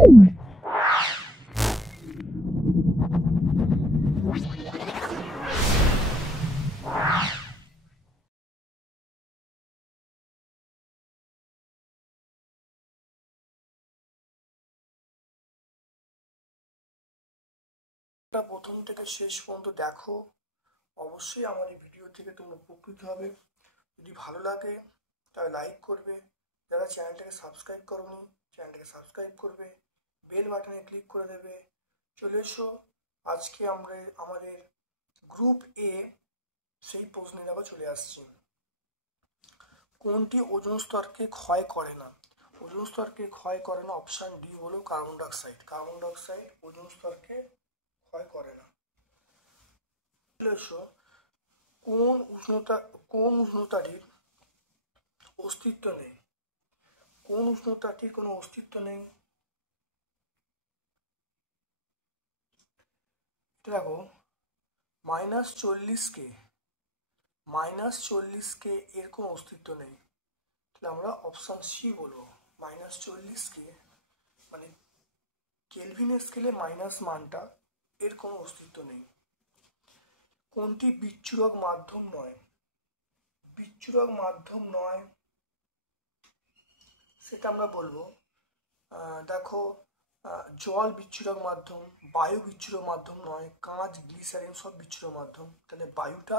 প্রথম থেকে শেষ পর্যন্ত দেখো, অবশ্যই আমার এই ভিডিও থেকে তোমরা উপকৃত হবে। যদি ভালো লাগে তাহলে লাইক করবে, যারা চ্যানেলটাকে সাবস্ক্রাইব করোনি চ্যানেলটাকে সাবস্ক্রাইব করবে, বেল বাটনে ক্লিক করে দেবে। চলে এসো, আজকে আমরা আমাদের গ্রুপ এ সেই প্রশ্নে দেখো চলে আসছি। কোনটি ওজোন স্তরকে ক্ষয় করে না? ওজোন স্তরকে ক্ষয় করে না, অপশান ডি হলো carbon dioxide. Carbon dioxide ozone স্তরকে ক্ষয় করে না। কোন উষ্ণতাটির অস্তিত্ব নেই? কোন উষ্ণতাটির কোনো অস্তিত্ব নেই? দেখো, -40K, -40K এর কোনো অস্তিত্ব নেই। তাহলে আমরা অপশান সি বলবো, -40K মানে কেলভিন স্কেলে মাইনাস মানটা, এর কোনো অস্তিত্ব নেই। কোনটি বিচ্ছুরক মাধ্যম নয়? বিচ্ছুরক মাধ্যম নয় সেটা আমরা বলবো, দেখো, জল বিচ্ছুরক মাধ্যম, বায়ু বিচ্ছুরক মাধ্যম নয়, কাঁচ, গ্লিসারিন সব বিচ্ছুরক মাধ্যম, তাহলে বায়ুটা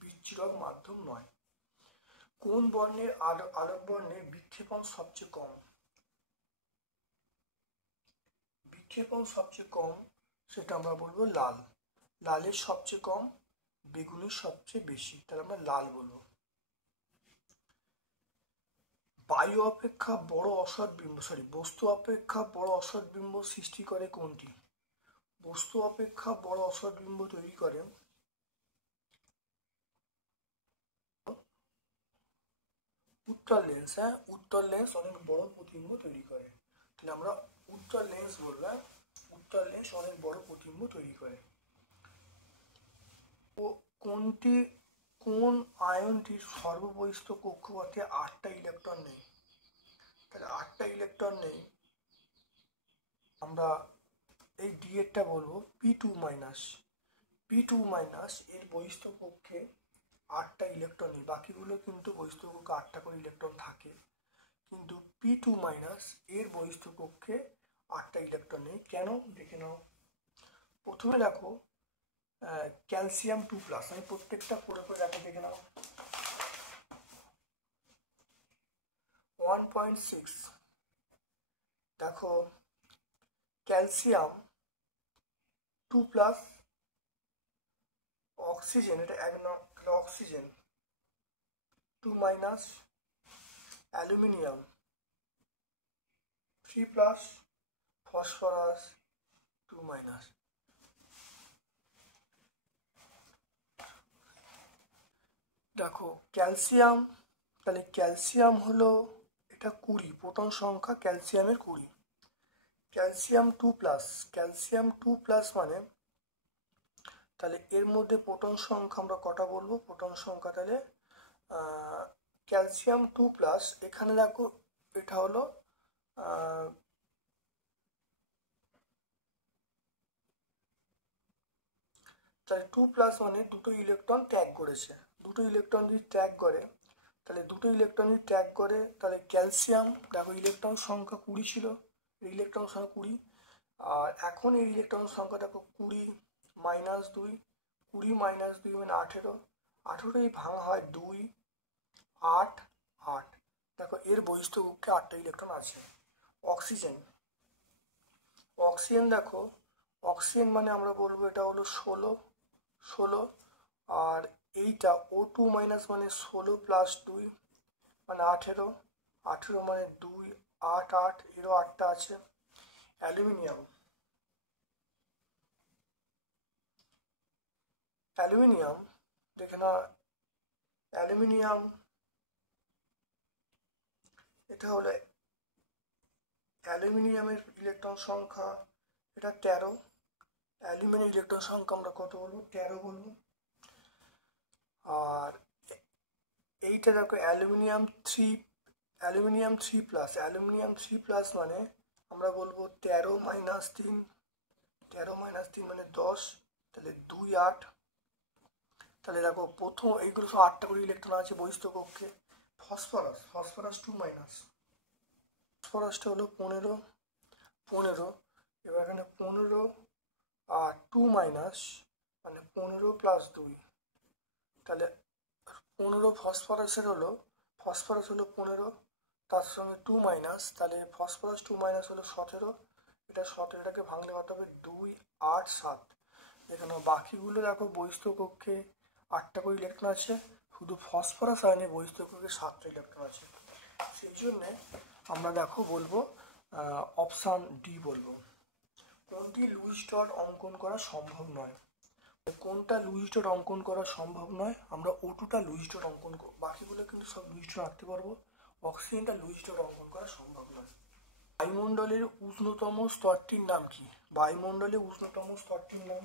বিচ্ছুরক মাধ্যম নয়। কোন বর্ণের আলোক বর্ণের বিক্ষেপণ সবচেয়ে কম? বিক্ষেপণ সবচেয়ে কম সেটা আমরা বলবো লাল। লালের সবচেয়ে কম, বেগুনির সবচেয়ে বেশি, তাহলে আমরা লাল বলবো। বায়ু অপেক্ষা বড় অসৎ বিম্ব, বস্তু অপেক্ষা বড় অসৎ বিম্ব সৃষ্টি করে কোনটি? বস্তু অপেক্ষা বড় অসৎ বিম্ব তৈরি করে উত্তর লেন্স। হ্যাঁ, উত্তর লেন্স অনেক বড় প্রতিবিম্ব তৈরি করে, তাহলে আমরা উত্তর লেন্স বললাম। উত্তর লেন্স অনেক বড় প্রতিবিম্ব তৈরি করে। ও কোন আয়নটির সর্ববহিস্থ কক্ষপথে 8টা ইলেকট্রন নেই? তাহলে 8টা ইলেকট্রন নেই, আমরা এই ডি এরটা বলবো P2-। P2- এর বহিস্থ কক্ষে 8টা ইলেকট্রন নেই, বাকিগুলো কিন্তু বহিস্থ কক্ষে 8টা করে ইলেকট্রন থাকে, কিন্তু P2- এর বহিস্থ কক্ষে 8টা ইলেকট্রন নেই। কেন দেখে নাও। প্রথমে দেখো, ক্যালসিয়াম 2+, আমি প্রত্যেকটা করে দেখে নাও। 1.6, দেখো ক্যালসিয়াম 2+, অক্সিজেন, এটা এক অক্সিজেন 2-, অ্যালুমিনিয়াম 3+, ফসফরাস 2-। দেখো ক্যালসিয়াম, তাহলে ক্যালসিয়াম হলো এটা 20, প্রোটন সংখ্যা ক্যালসিয়ামের 20। ক্যালসিয়াম 2+, ক্যালসিয়াম 2+ মানে তাহলে এর মধ্যে প্রোটন সংখ্যা আমরা কটা বলবো? প্রোটন সংখ্যা তাহলে ক্যালসিয়াম 2+, এখানে দেখো এটা হলো তাহলে 2+ মানে দুটো ইলেকট্রন ত্যাগ করেছে। দুটো ইলেকট্রন যদি ত্যাগ করে, তাহলে দুটো ইলেকট্রন যদি ত্যাগ করে, তাহলে ক্যালসিয়াম দেখো ইলেকট্রন সংখ্যা 20 ছিল, ইলেকট্রন সংখ্যা 20, আর এখন এই ইলেকট্রন সংখ্যা দেখো 20 - 2, 20 - 2 মানে 18, 18 ভাঙা হয় 2, 8, 8। দেখো এর বহিস্থ কক্ষে 8টা ইলেকট্রন আছে। অক্সিজেন, অক্সিজেন দেখো, অক্সিজেন মানে আমরা বলবো এটা হলো 16, আর এইটা O2- মানে 16+2 মানে 18, 18 মানে 2, 8, 8, এরও 8টা আছে। অ্যালুমিনিয়াম, অ্যালুমিনিয়াম দেখে না, অ্যালুমিনিয়াম এটা হলো অ্যালুমিনিয়ামের ইলেকট্রন সংখ্যা এটা 13। অ্যালুমিনিয়াম ইলেকট্রন সংখ্যা আমরা কত বলবো? 13 বলবো। আর এইটা দেখো অ্যালুমিনিয়াম 3+, অ্যালুমিনিয়াম 3+ মানে আমরা বলবো 13 - 3 মানে 10, তাহলে 2 8। তাহলে দেখো প্রথম এইগুলো সব 8টা করে ইলেকট্রন আছে বহিস্থ কক্ষে। ফসফরাস 2 মাইনাস, ফসফরাসটা হলো 15। এবার এখানে 15 আর 2 মাইনাস মানে 15 প্লাস 2, তাহলে 15 ফসফরাস হলো 15, তার সঙ্গে 2 মাইনাস, তাহলে ফসফরাস 2 মাইনাস হলো 17। এটা 17টাকে ভাঙলে কত হবে? 2 8 7। এখানে বাকিগুলো দেখো বহিস্থ কক্ষে 8টা করে ইলেকট্রন আছে, শুধু ফসফরাস আয়নে বহিস্থ কক্ষে 7টা ইলেকট্রন আছে। সেই জন্যে আমরা দেখো বলবো অপশান ডি বলবো। কোনটি লুইস ডট অঙ্কন করা সম্ভব নয়? কোনটা লুইস ডট অঙ্কন করা সম্ভব নয়? আমরা O2টা লুইস ডট অঙ্কন করব, বাকিগুলো কিন্তু সব লুইস ডট আঁকতে পারবো। অক্সিজেনটা লুইস ডট অঙ্কন করা সম্ভব নয়। বায়ুমণ্ডলের উষ্ণতম স্তরটির নাম কি? বায়ুমণ্ডলের উষ্ণতম স্তরটির নাম,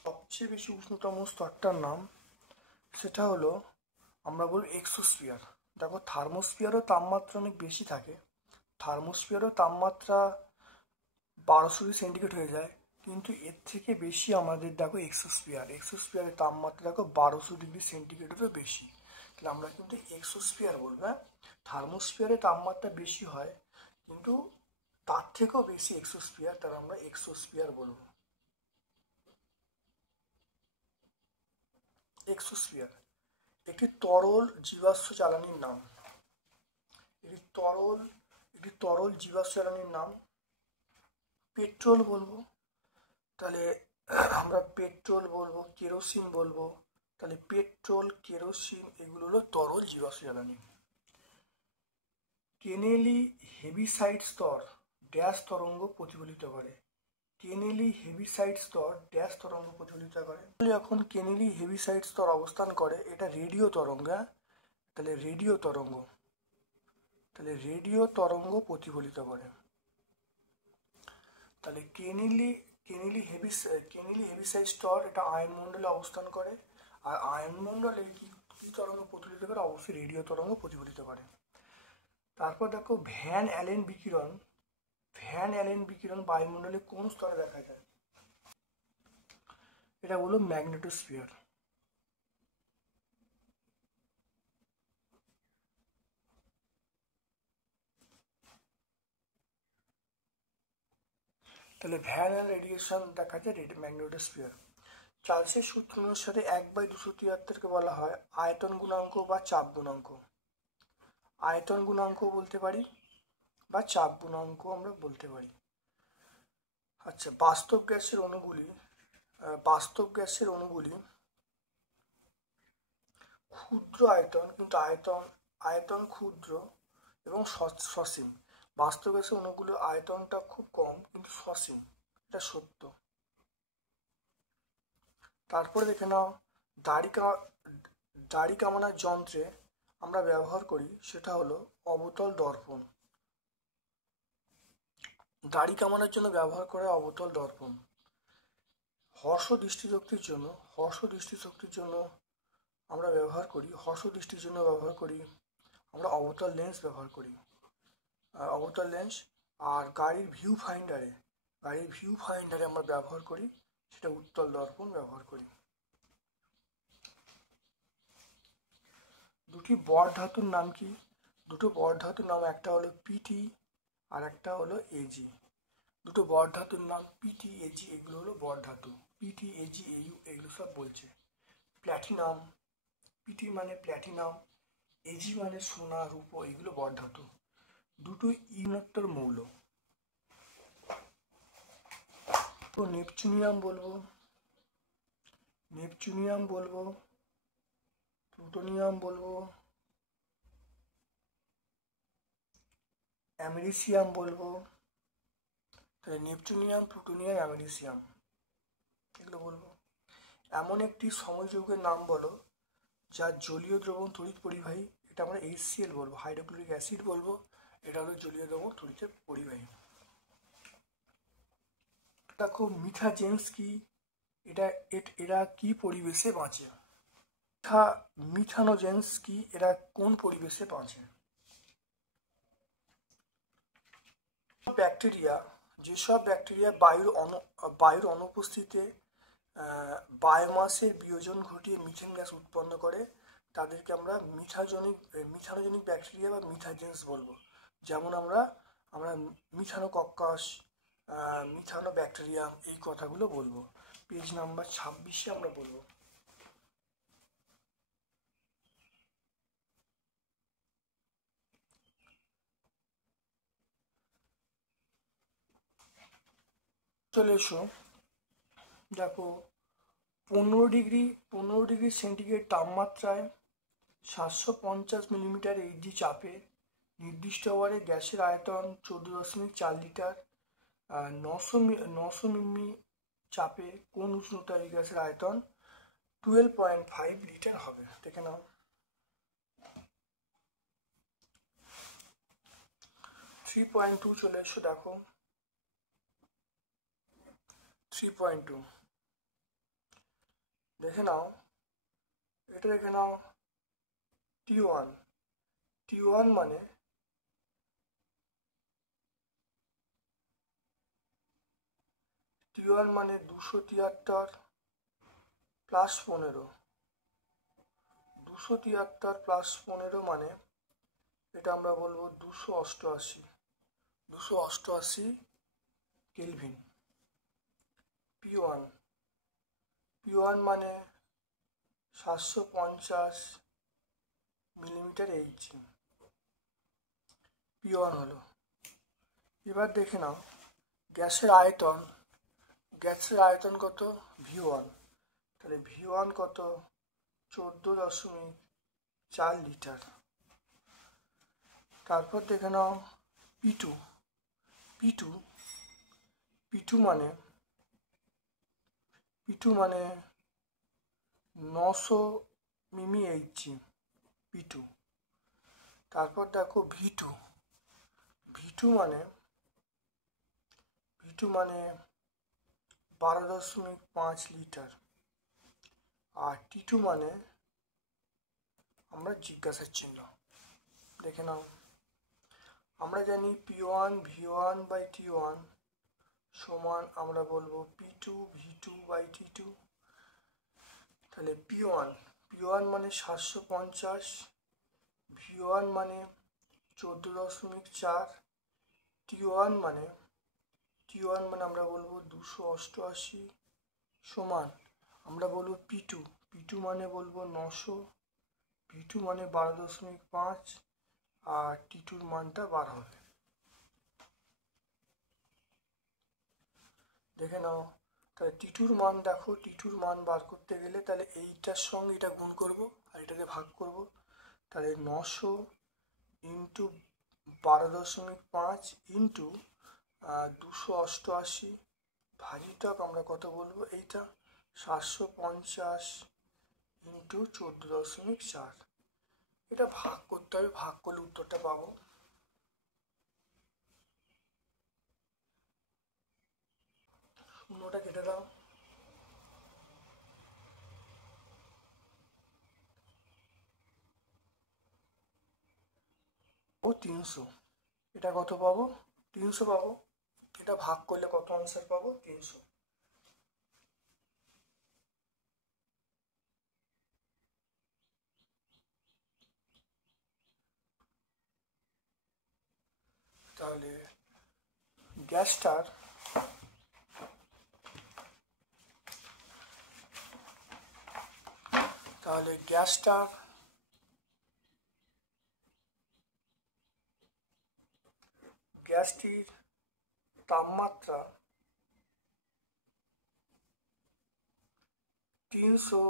সবচেয়ে বেশি উষ্ণতম স্তরটার নাম সেটা হলো আমরা বলবো এক্সোস্ফিয়ার। দেখো থার্মোস্ফিয়ারও তাপমাত্রা অনেক বেশি থাকে, থার্মোস্ফিয়ারও তাপমাত্রা 1200 ডিগ্রি সেন্টিগ্রেড হয়ে যায়, কিন্তু এর থেকে বেশি আমাদের দেখো এক্সোস্ফিয়ারের তাপমাত্রা দেখো 1200 ডিগ্রি সেন্টিগ্রেডেরও বেশি। তাহলে আমরা কিন্তু এক্সোস্ফিয়ার বলবো। হ্যাঁ, থার্মোস্ফিয়ারে তাপমাত্রা বেশি হয় কিন্তু তার থেকেও বেশি এক্সোস্ফিয়ার, তাহলে আমরা এক্সোস্ফিয়ার বলবো। এক্সোস্ফিয়ার একটি তরল জীবাশ্ম জ্বালানির নাম। একটি তরল জীবাশ্ম জ্বালানির নাম পেট্রোল বলবো। তাহলে আমরা পেট্রোল বলবো, কেরোসিন বলবো। তাহলে পেট্রোল, কেরোসিন এগুলো হলো তরল জীবাশ্ম জ্বালানি। কেনেলি হেভিসাইড স্তর ড্যাশ তরঙ্গ প্রতিফলিত করে। কেনেলি হেভিসাইড স্তর ড্যাশ তরঙ্গ প্রতিফলিত করে। এখন কেনেলি হেভিসাইড স্তর অবস্থান করে, এটা রেডিও তরঙ্গ। তাহলে রেডিও প্রতিফলিত করে। তাহলে কেনেলি হেভিসাইড স্তর এটা আয়নমণ্ডলে অবস্থান করে, আর আয়নমণ্ডলে কি তরঙ্গ প্রতিফলিত করে? অবশ্যই রেডিও তরঙ্গ প্রতিফলিত করে। তারপর দেখো ভ্যান অ্যালেন বিকিরণ বায়ুমণ্ডলে কোন স্তরে দেখা যায়? এটা হলো ম্যাগনেটোস্ফিয়ার। তাহলে ভ্যান অ্যালেন রেডিয়েশন দেখা যায় ম্যাগনেটোস্ফিয়ার। চার্লসের সূত্র অনুসারে 1/273কে বলা হয় আয়তন গুণাঙ্ক বা চাপ গুণাঙ্ক। আয়তন গুণাঙ্ক বলতে পারি বা চাপ গুণাঙ্ক আমরা বলতে পারি। আচ্ছা, বাস্তব গ্যাসের অণুগুলি ক্ষুদ্র আয়তন, কিন্তু আয়তন ক্ষুদ্র এবং সসীম। বাস্তব গ্যাসের অণুগুলো আয়তনটা খুব কম কিন্তু সসীম, এটা সত্য। তারপরে দেখে নাও দাড়ি কামানোর যন্ত্রে আমরা ব্যবহার করি সেটা হলো অবতল দর্পণ। দাড়ি কামানোর জন্য ব্যবহার করে অবতল দর্পণ। হর্ষ দৃষ্টিশক্তির জন্য আমরা ব্যবহার করি আমরা অবতল লেন্স ব্যবহার করি। আর গাড়ির ভিউ ফাইন্ডারে আমরা ব্যবহার করি সেটা উত্তল দর্পণ ব্যবহার করি। দুটি বড় ধাতুর নাম কি? দুটো বড় ধাতুর নাম, একটা হলো পিটি আর একটা হলো এজি। দুটো বড় ধাতুর নাম পিটি, এজি, এগুলো হলো বড় ধাতু। পিটি, এজি, এইউ এগুলো সব বলছে। প্ল্যাটিনাম, পিটি মানে প্ল্যাটিনাম, এজি মানে সোনা, রূপো, এগুলো বড় ধাতু। দুটো ইউনিটর মৌল, তো নেপচুনিয়াম বলবো, প্লুটোনিয়াম বলবো, অ্যামেরিসিয়াম বলবো। তাহলে নেপচুনিয়াম, প্লুটোনিয়াম, অ্যামেরিসিয়াম এগুলো বলবো। এমন একটি সমযোগের নাম বলো যা জলীয় দ্রবণ তড়িৎ পরিবাহী। এটা আমরা HCl বলবো, হাইড্রোক্লোরিক অ্যাসিড বলবো। এটা হলো জলীয় দ্রবণ তড়িৎ পরিবাহী। দেখো মিথাজেন্স কি? এরা কি পরিবেশে বাঁচে? মিথানোজেন্স কি? এরা কোন পরিবেশে বাঁচে? যেসব ব্যাকটেরিয়া বায়ুর অনুপস্থিতিতে বায়োমাসের বিয়োজন ঘটিয়ে মিথেন গ্যাস উৎপন্ন করে তাদেরকে আমরা মিথানোজেনিক ব্যাকটেরিয়া বা মিথাজেন্স বলবো। যেমন আমরা মিথানোকক্কাস, মিথানোব্যাকটেরিয়াম, এই কথাগুলো বলবো। পেজ নাম্বার 26-এ আমরা বলবো। চলে এসো, দেখো 15 ডিগ্রি সেন্টিগ্রেড তাপমাত্রায় 750 মিলিমিটার এইচজি চাপে নির্দিষ্ট ওয়ারে গ্যাসের আয়তন 14.4 লিটার। 900 মিমি চাপে কোন উষ্ণতায় এই গ্যাসের আয়তন 12.5 লিটার হবে? দেখে নাও। 3.2 চলে এসো, দেখো 3.2 দেখে নাও, এটা দেখে নাও T1 মানে T1 মানে 273 প্লাস 15, 273 প্লাস 15 মানে এটা আমরা বলবো 288 কেলভিন। P1 মানে 750 মিলিমিটার এইচজি, P1 হলো। এবার দেখে নাও গ্যাসের আয়তন কত? V1, তাহলে V1 কত? 14.4 লিটার। তারপর দেখে নাও P2 মানে 900 মিমি এইচজি, P2। তারপর দেখো V2 মানে 12.5 লিটার। আর T2 মানে আমরা জিজ্ঞাসার চিহ্ন। দেখে নাও, আমরা জানি P1V1/T1 সমান আমরা বলবো P2V2/T2। তাহলে P1 মানে 750, V1 মানে 14.4, T1 মানে আমরা বলবো 288 সমান আমরা বলবো P2 মানে বলবো 900, V2 মানে 12.5 আর T2-র মানটা 12 হবে। দেখে নাও, তাহলে T2-র মান দেখো, T2-র মান বার করতে গেলে তাহলে এইটার সঙ্গে এটা গুণ করব আর এটাকে ভাগ করব। তাহলে 900 ইন্টু 12.5 ইন্টু 288 ভাজিতক আমরা কত বলবো? এইটা 750 ইন্টু 14.4। এটা ভাগ করতে হবে, ভাগ করলে উত্তরটা পাবো। শূন্যটা কেটে দাও, ও 300। এটা কত পাবো? 300 পাবো। এটা ভাগ করলে কত আনসার পাবো? 300। তাহলে গ্যাসটার গ্যাসটির তাপমাত্রা 300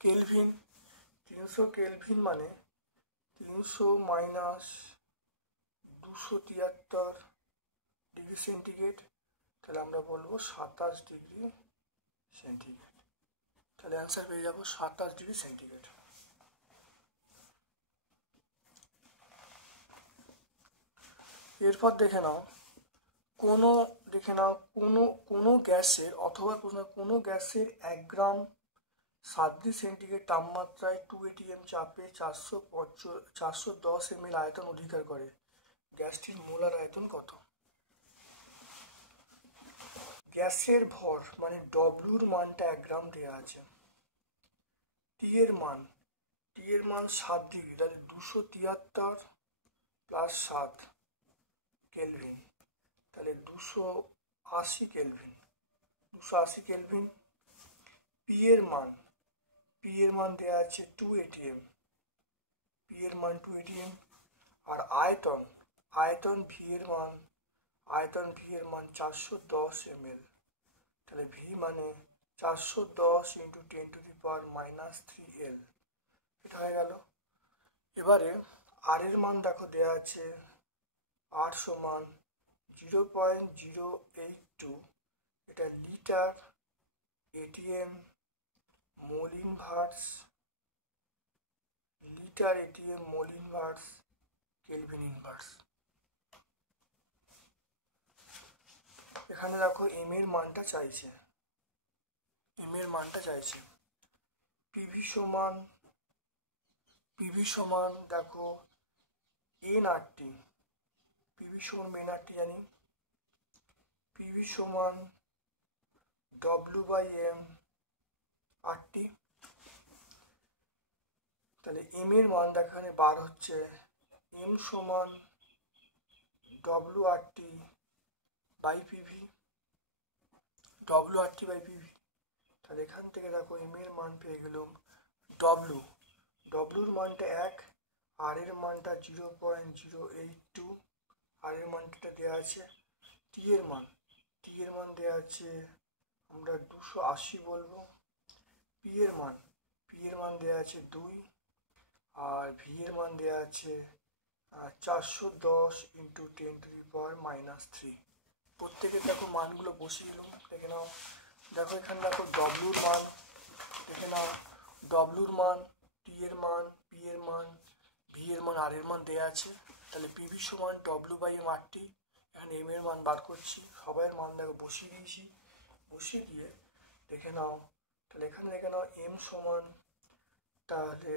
কেলভিন। 300 কেলভিন মানে 300 মাইনাস 273 ডিগ্রি সেন্টিগ্রেড, তাহলে আমরা বলবো 27 ডিগ্রি সেন্টিগ্রেড। তাহলে অ্যান্সার পেয়ে যাবো 27 ডিগ্রি সেন্টিগ্রেড। এরপর দেখে নাও কোনো গ্যাসের অথবা কোনো গ্যাসের 1 গ্রাম 7 ডিগ্রি সেন্টিগ্রেড তাপমাত্রায় 2 atm চাপে 410 ml আয়তন অধিকার করে। গ্যাসটির মোলার আয়তন কত? গ্যাসের ভর মানে ডব্লুর মানটা 1 গ্রাম দেওয়া আছে, টি এর মান 7 ডিগ্রি, তাহলে 273 প্লাস 7 কেলভিন, তাহলে 280 কেলভিন। পি এর মান দেওয়া আছে 2 atm, আর আয়তন ভি এর মান 410 ml, তাহলে ভি মানে 410 ইন্টু 10⁻³ L, এটা হয়ে গেল। এবারে আর এর মান দেখো দেওয়া আছে আর সমান 0.082, এটা litre atm mole inverse kelvin inverse. এখানে দেখো এম এর মানটা চাইছে, পিভি সমান দেখো এনআরটি, জানি, পিভি সমান W/M RT, তাহলে এম এর মান দেখো এখানে বার হচ্ছে এম সমান WRT বাই পিভি, তাহলে এখান থেকে দেখো এম এর মান পেয়ে গেলাম ডব্লুর মানটা 1, আর এর মানটা 0.082, আর এর মানটা দেওয়া আছে। টি এর মান দেওয়া আছে আমরা 280 বলবো। পি এর মান দেওয়া আছে 2, আর ভি এর মান দেওয়া আছে 410 ইন্টু 10⁻³ প্রত্যেকের দেখো মানগুলো বসিয়ে দিলাম, দেখে নাও। দেখো এখানে দেখো ডব্লুর মান দেখে নাও, ডব্লুর মান, টি এর মান, পি এর মান, ভি এর মান, আর এর মান দেওয়া আছে। তাহলে পিভি সমান W/M RT, এখানে এম এর মান বার করছি, সবাইয়ের মান দেখো বসিয়ে দিয়েছি। বসিয়ে দিয়ে দেখে নাও, তাহলে এখানে দেখে নাও এম সমান তাহলে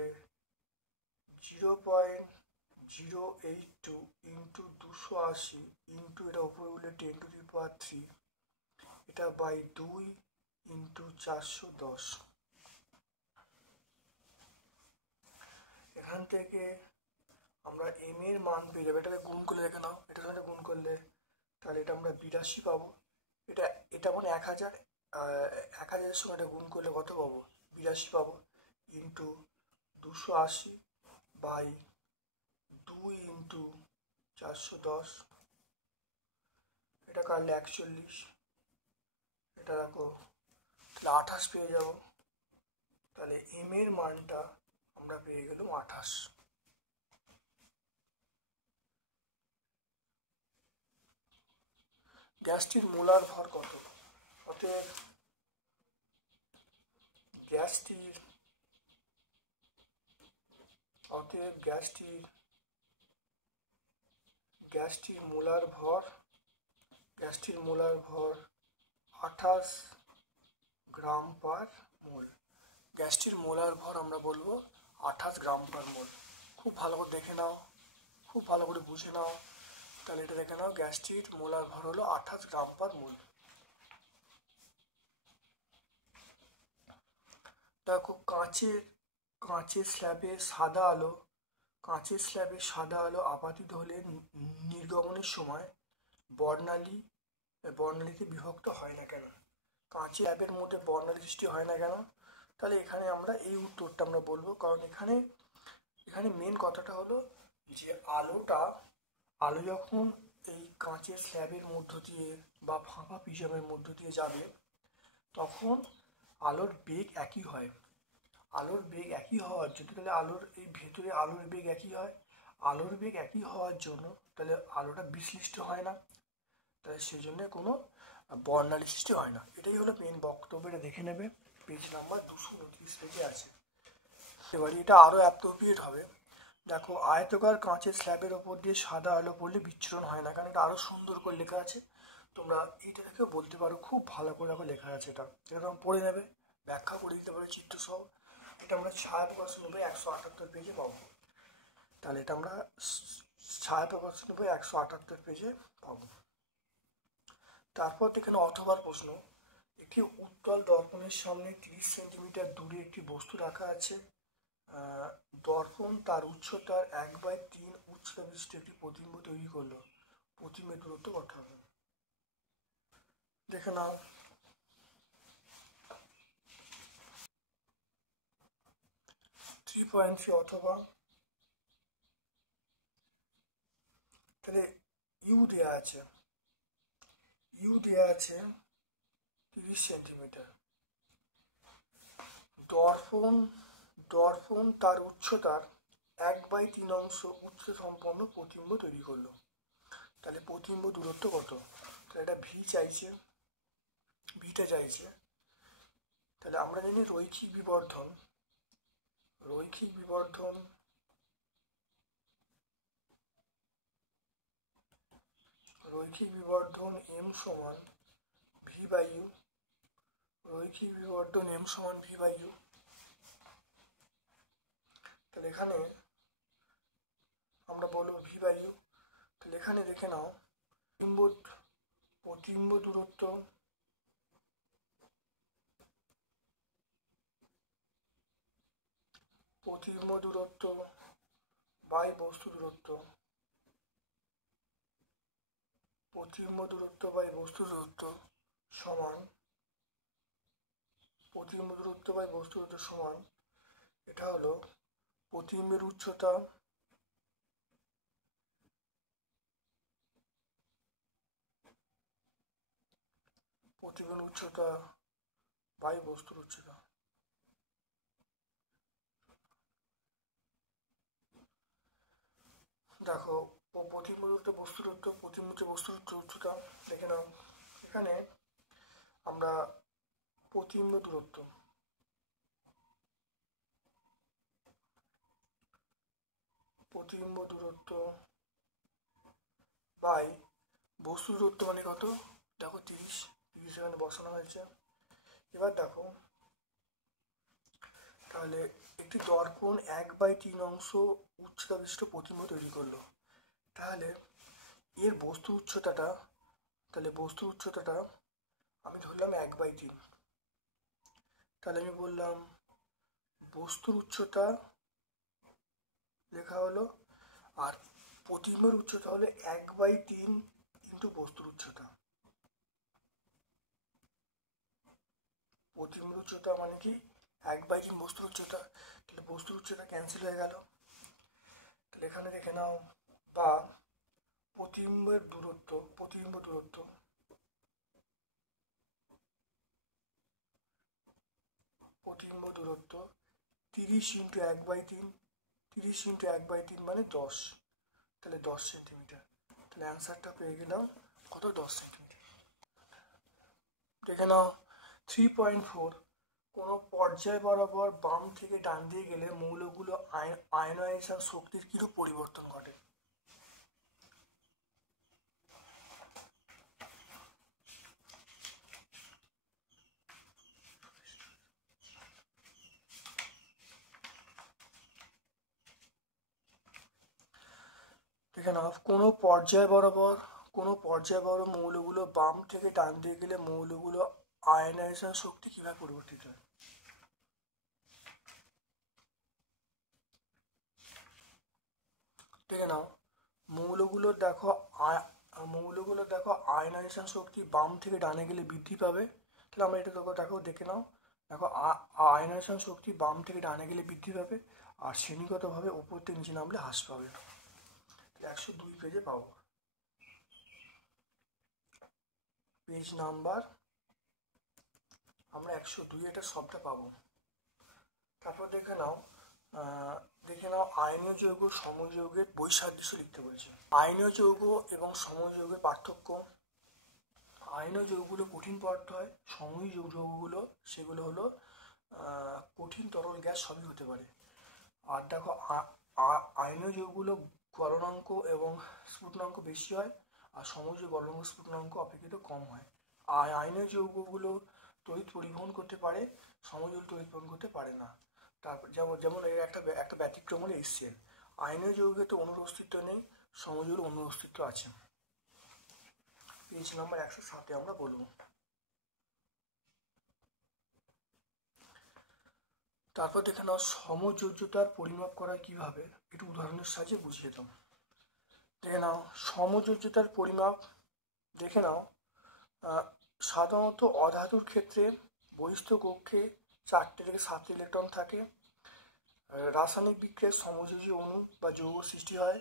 0.082 ইন্টু 280 ইন্টু এটা উপরে উঠলে 10⁻³ এটা বাই 2 ইন্টু 410। এখান থেকে আমরা এম এর মান পেয়ে যাবো, এটাকে গুণ করলে দেখে নাও, এটার সাথে গুণ করলে তাহলে এটা আমরা 82 পাবো। এটা মানে 1000, 1000-এর সঙ্গে এটা গুণ করলে কত পাবো? 82 পাবো, ইন্টু 280 বাই 2 ইন্টু 410, এটা কাটলে 41, এটা দেখো তাহলে 28 পেয়ে যাব। তাহলে এম এর মানটা আমরা পেয়ে গেলাম 28। গ্যাসটির মোলার ভর কত? অতএব গ্যাসটির মোলার ভর 28 গ্রাম পার মোল। গ্যাসটির মোলার ভর আমরা বলবো 28 গ্রাম পার মোল। খুব ভালো করে দেখে নাও, খুব ভালো করে বুঝে নাও। তাহলে এটা দেখে নাও, গ্যাসটির মোলার ভর হলো 28 গ্রাম পার মোল। দেখো কাঁচের স্ল্যাবে সাদা আলো আপাতিত হলে নির্গমনের সময় বর্ণালীতে বিভক্ত হয় না কেন? কাঁচের স্ল্যাবের মধ্যে বর্ণালী সৃষ্টি হয় না কেন? তাহলে এখানে আমরা এই উত্তরটা আমরা বলবো, কারণ এখানে মেন কথাটা হলো যে আলো যখন এই কাঁচের স্ল্যাবের মধ্য দিয়ে বা ফাঁপা প্রিজমের মধ্য দিয়ে যাবে, তখন আলোর বেগ একই হয়। আলোর বেগ একই হওয়ার জন্য তাহলে আলোর বেগ একই হয়। আলোর বেগ একই হওয়ার জন্য তাহলে আলোটা বিশ্লিষ্ট হয় না, তাহলে সেই জন্য কোনো বর্ণালী সৃষ্টি হয় না। এটাই হলো মেন বক্তব্য। এটা দেখে নেবে, পেজ নাম্বার 229 পেজে আছে। এবার এটা আরও অ্যাপ্রোপ্রিয়েট হবে। দেখো, আয়তকার কাঁচের স্ল্যাবের ওপর দিয়ে সাদা আলো পড়লে বিচ্ছুরণ হয় না, কারণ এটা আরও সুন্দর করে লেখা আছে। তোমরা এইটা দেখেও বলতে পারো, খুব ভালো করে লেখা আছে। এটা তোমরা পড়ে নেবে, ব্যাখ্যা করে দিতে পারো চিত্রসহ। এটা আমরা ছায়াপ্রকাশ 178 পেজে পাবো। তাহলে এটা আমরা ছায়াপ্রকাশ 178 পেজে পাবো। তারপর এখানে অথবার প্রশ্ন, একটি উত্তল দর্পণের সামনে 30 সেন্টিমিটার দূরে একটি বস্তু রাখা আছে। দর্পণ তার উচ্চতার 1/3 উচ্চতা বিশিষ্ট একটি প্রতিবিম্ব তৈরি করলো। প্রতিবিম্বের দূরত্ব কত হবে? দেখে নাও। থ্রি পয়েন্ট থ্রি অথবা, তাহলে ইউ দেওয়া আছে, ইউ দেওয়া আছে 30 সেন্টিমিটার। দর্পণ তার উচ্চতার 1/3 অংশ উচ্চতা সম্পন্ন প্রতিবিম্ব তৈরি করলো। তাহলে প্রতিবিম্ব দূরত্ব কত? তাহলে এটা ভি চাইছে, ভিটা চাইছে। তাহলে আমরা জানি রৈখিক বিবর্ধন, রৈখিক বিবর্ধন এম সমান ভি বাই ইউ, রৈখিক বিবর্ধন এম সমান ভি বাই ইউ। তাহলে এখানে আমরা বলবো ভি বাই ইউ। তাহলে এখানে দেখে নাও প্রতিবিম্ব দূরত্ব বাই বস্তু দূরত্ব, প্রতিবিম্ব দূরত্ব বাই বস্তু দূরত্ব সমান, প্রতিবিম্ব দূরত্ব বাই বস্তু দূরত্ব সমান, এটা হলো প্রতিবিম্বের উচ্চতা বাই বস্তুর উচ্চতা। দেখো প্রতিবিম্ব দূরত্ব বস্তুর দূরত্ব, প্রতিবিম্ব বস্তুর উচ্চতা দেখে নাও। এখানে আমরা প্রতিবিম্ব দূরত্ব বাই বস্তু দূরত্ব মানে কত? দেখো 30 এখানে বসানো হয়েছে। এবার দেখো তাহলে একটি দর্পণ 1/3 অংশ উচ্চতা বিশিষ্ট প্রতিবিম্ব তৈরি করলো। তাহলে এর বস্তুর উচ্চতাটা আমি ধরলাম 1/3। তাহলে আমি বললাম বস্তুর উচ্চতা লেখা হলো, আর প্রতিবিম্বের উচ্চতা হলো 1/3 ইন্টু বস্তুর উচ্চতা। প্রতিবিম্বের উচ্চতা মানে কি 1/3 বস্তুর উচ্চতা। তাহলে বস্তুর উচ্চতা ক্যান্সেল হয়ে গেল। তাহলে এখানে দেখে নাও, বা প্রতিবিম্ব দূরত্ব 30 ইন্টু 1/3, 30 ইন্টু 1/3 মানে 10। তাহলে 10 সেন্টিমিটার। তাহলে অ্যান্সারটা পেয়ে গেলাম কত? 10 সেন্টিমিটার। দেখে নাও 3.4, কোনো পর্যায় বরাবর বাম থেকে ডান দিয়ে গেলে মৌলগুলো আয়নাইজেশন শক্তির কিরূপ পরিবর্তন ঘটে? দেখে নাও, কোনো পর্যায় বরাবর মৌলগুলো বাম থেকে ডান দিয়ে গেলে মৌলগুলো আয়নাইজেশন শক্তি কিভাবে পরিবর্তিত হয়? দেখে নাও, মৌলগুলো দেখো আয়নাইজেশন শক্তি বাম থেকে ডানে গেলে বৃদ্ধি পাবে। তাহলে আমরা এটা দেখে নাও, দেখো আয়নাইজেশন শক্তি বাম থেকে ডানে গেলে বৃদ্ধি পাবে, আর শ্রেণীগতভাবে ওপর থেকে নিচে নামলে হ্রাস পাবে। 102 পেজে পাবো, পেজ নাম্বার আমরা 102 এটা সবটা পাবো। তারপর দেখে নাও আয়নীয় যৌগ সমযৌগের বৈসাদৃশ্য লিখতে বলছে। আয়নীয় যৌগ এবং সমযৌগের পার্থক্য। আয়নীয় যৌগগুলো কঠিন পদার্থ হয়, সময়ী যৌগগুলো সেগুলো হলো কঠিন, তরল, গ্যাস সবই হতে পারে। আর দেখো আয়নীয় যৌগগুলো গলনাঙ্ক এবং স্ফুটনাঙ্ক বেশি হয়, আর সমযৌগ গলনাঙ্ক স্ফুটনাঙ্ক অপেক্ষিত কম হয়। আর আয়নীয় যৌগগুলো তড়িৎ পরিবহন করতে পারে, সমযৌগ তড়িৎ পরিবহন করতে পারে না। তারপর যেমন এর একটা ব্যতিক্রম হলো HCl। আয়নীয় যৌগে তো অণুর অস্তিত্ব নেই, সমযৌগের অণুর অস্তিত্ব আছে। পেজ নাম্বার 107-এ আমরা বলবো। তারপর দেখে নাও সমযোজ্যতার পরিমাপ করা কিভাবে, একটু উদাহরণের সাহায্যে বুঝিয়ে দাও। দেখে নাও সমযোজ্যতার পরিমাপ দেখে নাও সাধারণত অধাতুর ক্ষেত্রে বহিস্থ কক্ষে 4টে থেকে 7টি ইলেকট্রন থাকে। রাসায়নিক বিক্রিয়ায় সমযোজী অণু বা যৌগ সৃষ্টি হয়।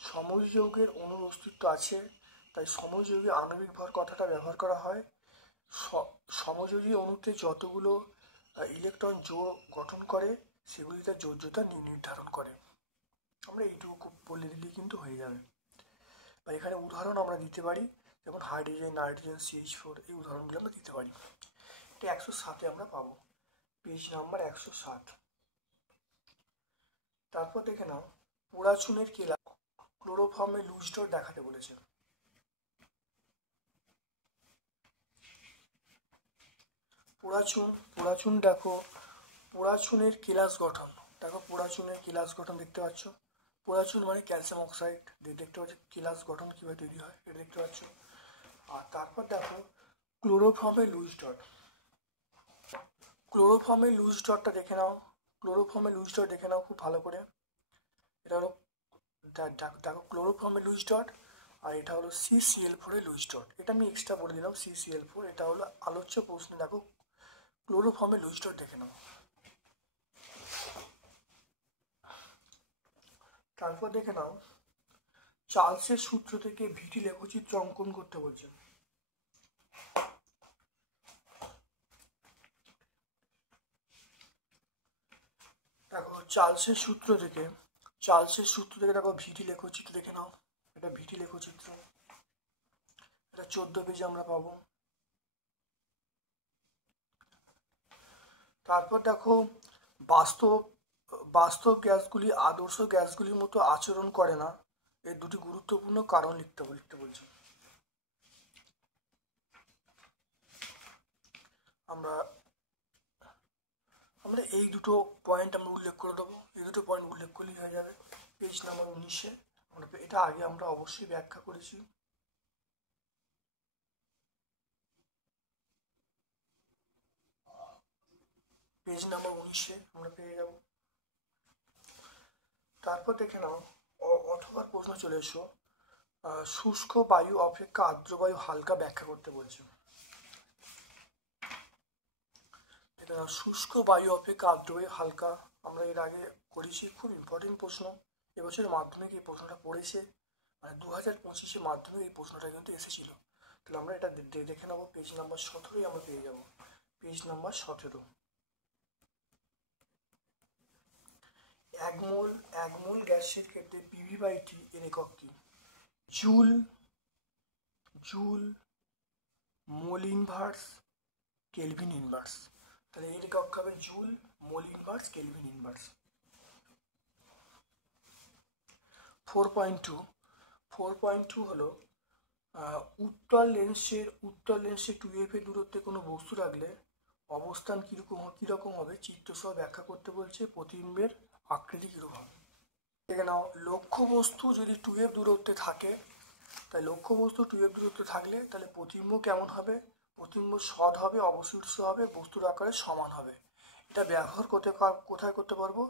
সমযোজী যৌগের অণুর অস্তিত্ব আছে, তাই সমযোজী আণবিক ভর কথাটা ব্যবহার করা হয়। সমযোজী অণুতে যতগুলো ইলেকট্রন জোড় গঠন করে সেগুলি তার যোজ্যতা নির্ধারণ করে। আমরা এইটুকু বলে দিলেই কিন্তু হয়ে যাবে। বা এখানে উদাহরণ আমরা দিতে পারি, যেমন হাইড্রোজেন, নাইট্রোজেন, CH4, এই উদাহরণগুলো আমরা দিতে পারি। এটা 107-এ আমরা পাবো, পেজ নাম্বার 107। তারপর দেখে নাও পোড়া চুনের কেলা ক্লোরোফর্মে লুজ ডট দেখাতে বলেছে। পোড়া চুন দেখো, পোড়া চুনের কেলাস গঠন দেখো, পোড়া চুনের কেলাস গঠন দেখতে পাচ্ছ। পোড়া চুন মানে ক্যালসিয়াম অক্সাইড, দেখতে পাচ্ছ কেলাস গঠন কীভাবে তৈরি হয় এটা দেখতে পাচ্ছ। আর তারপর দেখো ক্লোরোফর্মে লুজ ডট, ক্লোরোফর্মে লুজ ডটটা দেখে নাও, ক্লোরোফর্মে লুজ ডট দেখে নাও খুব ভালো করে। এটা হলো দেখো ক্লোরোফর্মে লুজ ডট, আর এটা হলো CCl4 এর লুজ ডট। এটা আমি এক্সট্রা বলে দিলাম CCl4, এটা হলো আলোচ্য প্রশ্নে দেখো ক্লোরোফর্মে লুজ ডট দেখে নাও। তারপর দেখে নাও চার্লসের সূত্র থেকে ভিটি লেখচিত্র অঙ্কন করতে বলছে। দেখো চার্লসের সূত্র থেকে দেখো ভিটি লেখচিত্র দেখে নাও। এটা ভিটি লেখচিত্র, এটা 14 পেজে আমরা পাবো। তারপর দেখো বাস্তব গ্যাসগুলি আদর্শ গ্যাসগুলির মতো আচরণ করে না, এর দুটি গুরুত্বপূর্ণ কারণ লিখতে বলছি। আমরা এই দুটো পয়েন্ট আমরা উল্লেখ করে দেবো, এই দুটো পয়েন্ট উল্লেখ করলেই হয়ে যাবে। পেজ নাম্বার 19-এ এটা আগে আমরা অবশ্যই ব্যাখ্যা করেছি। পেজ নাম্বার 19-এ আমরা পেয়ে যাব। তারপর দেখে নাও অথবা প্রশ্ন চলে এসো, শুষ্ক বায়ু অপেক্ষা আর্দ্র বায়ু হালকা ব্যাখ্যা করতে বলছে। এটা শুষ্ক বায়ু অপেক্ষা আর্দ্র বায়ু হালকা আমরা এর আগে করেছি, খুব ইম্পর্টেন্ট প্রশ্ন। এবছরের মাধ্যমিক এই প্রশ্নটা পড়েছে, মানে 2025-এ মাধ্যমিক এই প্রশ্নটা কিন্তু এসেছিল। তাহলে আমরা এটা দেখে নেবো, পেজ নাম্বার 17-ই আমরা পেয়ে যাব, পেজ নাম্বার 17। এক মোল গ্যাসের ক্ষেত্রে PV/T এর একক কি? Joule, mole inverse, kelvin inverse. তাহলে এর একক হবে joule, mole inverse, kelvin inverse. 4.2 হলো উত্তল লেন্সের 2f এর দূরত্বে কোনো বস্তু রাখলে অবস্থান কীরকম হবে চিত্রসহ ব্যাখ্যা করতে বলছে। প্রতিবিম্বের আকৃতি কীরকম হবে দেখে নাও। লক্ষ্য বস্তু যদি 2f দূরত্বে থাকে, তাই লক্ষ্য বস্তু 2f দূরত্বে থাকলে তাহলে প্রতিবিম্ব কেমন হবে? প্রতিবিম্ব সৎ হবে, অবশীর্ষ হবে, বস্তুর আকারে সমান হবে। এটা ব্যবহার কোথায় করতে পারবো?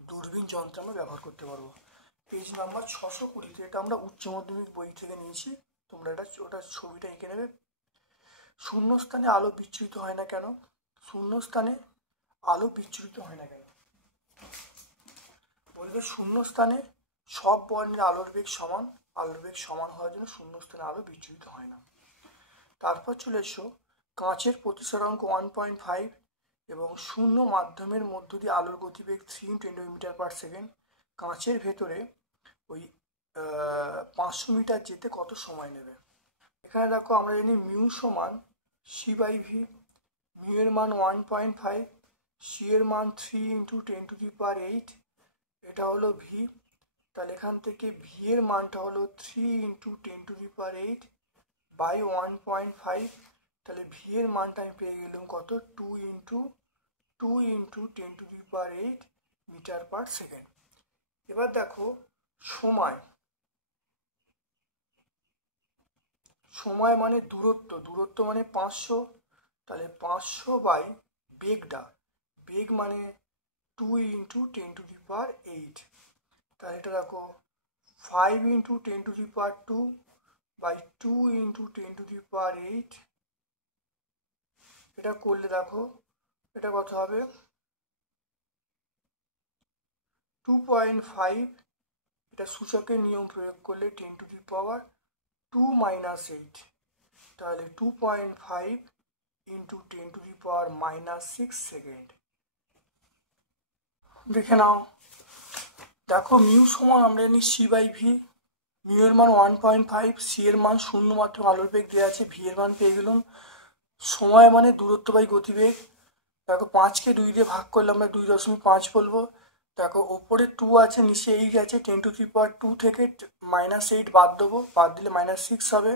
দূরবীন যন্ত্রে আমরা ব্যবহার করতে পারবো। পেজ নাম্বার 620-তে এটা আমরা উচ্চ মাধ্যমিক বই থেকে নিয়েছি, তোমরা ওটা ছবিটা এঁকে নেবে। শূন্যস্থানে আলো বিচ্ছুরিত হয় না কেন? বলবে শূন্যস্থানে সব বর্ণের আলোর বেগ সমান হওয়ার জন্য শূন্যস্থানে আলো বিচ্ছুরিত হয় না। তারপর চলে এসো কাঁচের প্রতিসরাঙ্ক 1.5 এবং শূন্য মাধ্যমের মধ্য দিয়ে আলোর গতিবেগ 3 × 10 মিটার/সেকেন্ড। কাঁচের ভেতরে ওই 500 মিটার যেতে কত সময় নেবে? এখানে দেখো আমরা জানি মিউ সমান c/v, মিউ এর মান 1.5, সি এর মান 3 × 10⁸, এটা হলো ভি। তাহলে এখান থেকে ভি এর মানটা হলো 3 × 10⁸/1.5। তাহলে ভি এর মানটা আমি পেয়ে গেলাম কত? 2 × 10⁸ মিটার/সেকেন্ড। এবার দেখো সময় সময় মানে দূরত্ব, দূরত্ব মানে 500, তাহলে 500 বাই বেগটা, বেগ মানে 2 × 10⁸, তাহলে এটা দেখো 5 × 10⁻², বাই 2 × 10⁸। এটা করলে দেখো এটা কত হবে, 2.5। এটা সূচকের নিয়ম প্রয়োগ করলে 10⁻² - 8, তাহলে 2.5 × 10⁻⁻6 সেকেন্ড। দেখে নাও, দেখো মিউ সমান আমরা জানি c/v। মিউ এর মান 1.5, সি এর মান 0 মাত্র আলোর বেগ দেওয়া আছে, ভি এর মান পেয়ে গেলাম। সময় মানে দূরত্ব বাই গতিবেগ। দেখো 5কে 2 দিয়ে ভাগ করলে আমরা 2.5 বলবো। দেখো ওপরে 2 আছে, নিচে 8 আছে, 10⁻² থেকে -8 বাদ দেবো, বাদ দিলে -6 হবে।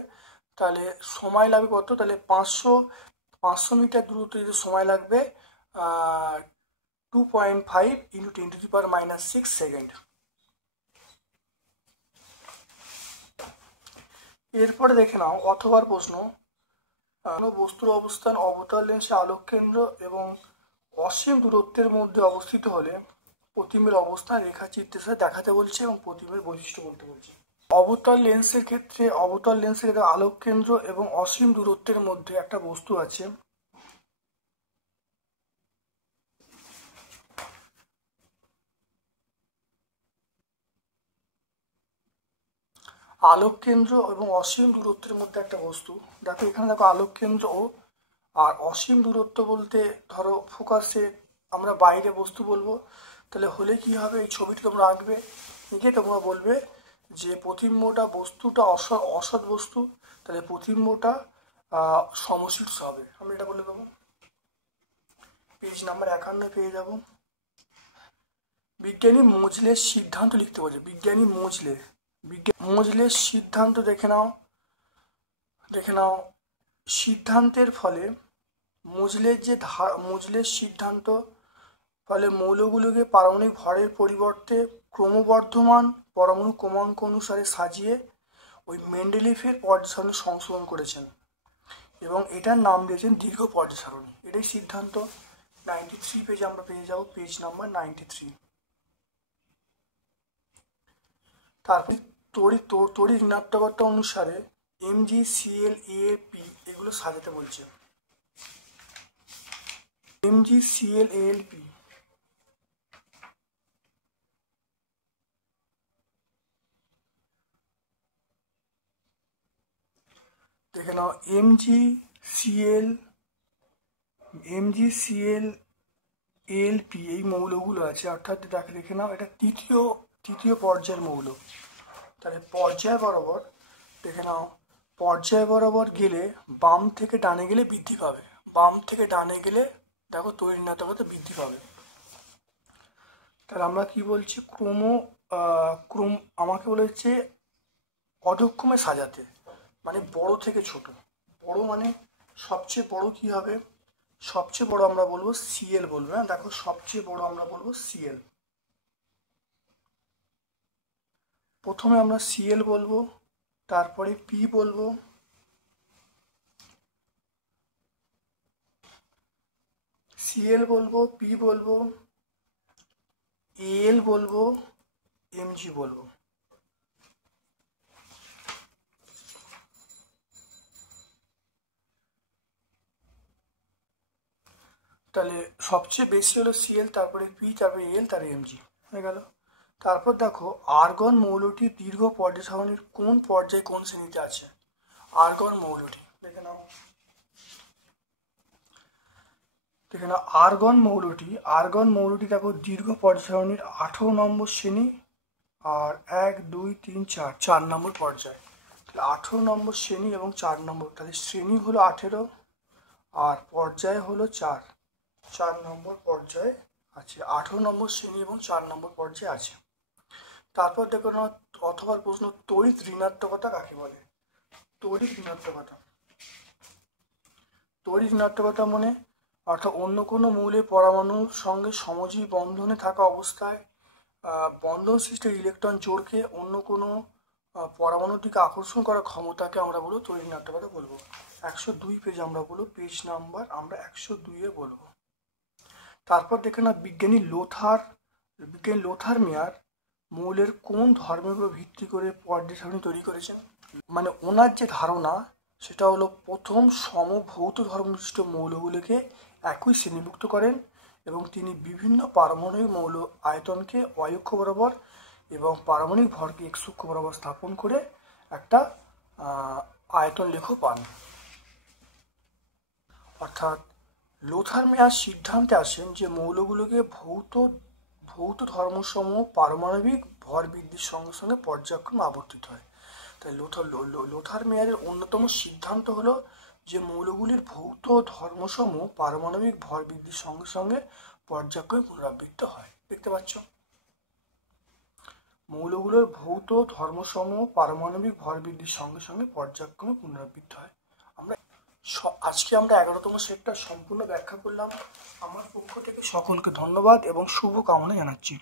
তাহলে সময় লাগবে কত, তাহলে 500 মিটার দূরত্ব যেতে সময় লাগবে 2.5 × 10⁻⁻6 সেকেন্ড। এরপরে দেখে নাও অথবার প্রশ্ন, বস্তুর অবস্থান অবতল লেন্সে আলোক কেন্দ্র এবং অসীম দূরত্বের মধ্যে অবস্থিত হলে প্রতিবিম্বের অবস্থান রেখাচিত্রের সাথে দেখাতে বলছে এবং প্রতিবিম্বের বৈশিষ্ট্য বলতে বলছে। অবতল লেন্সের ক্ষেত্রে আলোক কেন্দ্র এবং অসীম দূরত্বের মধ্যে একটা বস্তু আছে, আলোক কেন্দ্র এবং অসীম দূরত্বের মধ্যে একটা বস্তু। দেখো এখানে দেখো আলোক কেন্দ্র আর অসীম দূরত্ব বলতে ধরো ফোকাসে আমরা বাইরে বস্তু বলবো। তাহলে হলে কি হবে, এই ছবিটি তোমরা আঁকবে, এঁকে তোমরা বলবে যে প্রতিবিম্বটা বস্তুটা অসৎ বস্তু, তাহলে প্রতিবিম্বটা সমশীর্ষ হবে। আমরা এটা বলে দেবো, পেজ নাম্বার 51 পেয়ে যাব। বিজ্ঞানী মোজলের সিদ্ধান্ত লিখতে বলছে, বিজ্ঞানী মোজলের সিদ্ধান্ত দেখে নাও। সিদ্ধান্তের ফলে মোজলের সিদ্ধান্ত ফলে মৌলগুলোকে পারমাণবিক ভরের পরিবর্তে ক্রমবর্ধমান পরমাণু ক্রমাঙ্ক অনুসারে সাজিয়ে ওই মেন্ডেলিফের পর্যায় সারণী সংশোধন করেছেন এবং এটার নাম দিয়েছেন দীর্ঘ পর্যায় সারণী। এটাই সিদ্ধান্ত। 93 পেজে আমরা পেয়ে যাব, পেজ নাম্বার 93। তারপর তড়িৎ ঋণাত্মকতা অনুসারে MgClAlP এগুলো সাজাতে বলছে। MgClAlP দেখে নাও, MgClAlP এই মৌলগুলো আছে, অর্থাৎ দেখে নাও এটা তৃতীয় পর্যায়ের মৌল। তাহলে পর্যায় বরাবর দেখে নাও, পর্যায় বরাবর গেলে বাম থেকে ডানে গেলে বৃদ্ধি পাবে, বাম থেকে ডানে গেলে দেখো তড়িৎ ঋণাত্মকতা বৃদ্ধি পাবে। তাহলে আমরা কি বলছি, আমাকে বলেছে অধক্রমে সাজাতে, মানে বড় থেকে ছোট। বড় মানে সবচেয়ে বড় কি হবে, সবচেয়ে বড় আমরা বলবো Cl বলবো। হ্যাঁ দেখো সবচেয়ে বড় আমরা বলবো Cl। প্রথমে আমরা Cl বলবো, তারপরে P বলবো, Cl বলবো, P বলবো, Al বলবো, Mg বলবো। তাহলে সবচেয়ে বেশি হলো Cl, তারপরে P, তারপরে Al, তারপরে Mg হয়ে গেল। তারপর দেখো আর্গন মৌলটি দীর্ঘ পর্যায় সারণীর কোন পর্যায়ে কোন শ্রেণীতে আছে। আর্গন মৌলটি দেখে নাও, আর্গন মৌলটি দেখো দীর্ঘ পর্যায় সারণীর 18 নম্বর শ্রেণী আর 1 2 3 4 নম্বর পর্যায়। 18 নম্বর শ্রেণী এবং 4 নম্বর, তাহলে শ্রেণী হলো 18 আর পর্যায় হলো 4 নম্বর পর্যায়ে আছে, 18 নম্বর শ্রেণী এবং 4 নম্বর পর্যায়ে আছে। তারপর দেখো না অথবা প্রশ্ন, তড়িৎ ঋণাত্মকতা কাকে বলে। তড়িৎ ঋণাত্মকতা মানে অর্থাৎ অন্য কোনো মৌলের পরমাণুর সঙ্গে সমজীবী বন্ধনে থাকা অবস্থায় বন্ধন সৃষ্ট ইলেকট্রন জোড়কে অন্য কোনো পরমাণুর দিকে আকর্ষণ করার ক্ষমতাকে আমরা বলবো তড়িৎ নাট্যবাদে বলবো। 102 পেজ আমরা বলবো, পেজ নাম্বার আমরা 102-এ বলবো। তারপর দেখে না বিজ্ঞানী লোথার মেয়ার মৌলের কোন ধর্মের উপর ভিত্তি করে পর্যায় সারণী তৈরি করেছেন। মানে ওনার যে ধারণা সেটা হলো প্রথম সমভৌত ধর্মবিশিষ্ট মৌলগুলিকে একই শ্রেণীভুক্ত করেন এবং তিনি বিভিন্ন পারমাণবিক মৌল আয়তনকে অয়ক্ষ বরাবর এবং পারমাণবিক ভরকে এক্স অক্ষ বরাবর স্থাপন করে একটা আয়তন লেখ পান। অর্থাৎ লোথার মেয়ার সিদ্ধান্তে আসেন যে মৌলগুলোকে ভৌত ধর্মসমূহ পারমাণবিক ভর বৃদ্ধির সঙ্গে সঙ্গে পর্যায়ক্রমে আবর্তিত হয়। তাই লোথার মেয়ারের অন্যতম সিদ্ধান্ত হলো যে মৌলগুলির ভৌত ধর্মসমূহ পারমাণবিক ভর বৃদ্ধির সঙ্গে সঙ্গে পর্যায়ক্রমে পুনরাবৃত্ত হয়। দেখতে পাচ্ছ, মৌলগুলোর ভৌত ধর্মসমূহ পারমাণবিক ভর বৃদ্ধির সঙ্গে সঙ্গে পর্যায়ক্রমে পুনরাবৃত্ত হয়। আজকে আমরা 11তম সেটটা সম্পূর্ণ ব্যাখ্যা করলাম। আমার পক্ষ থেকে সকলকে ধন্যবাদ এবং শুভ কামনা জানাচ্ছি।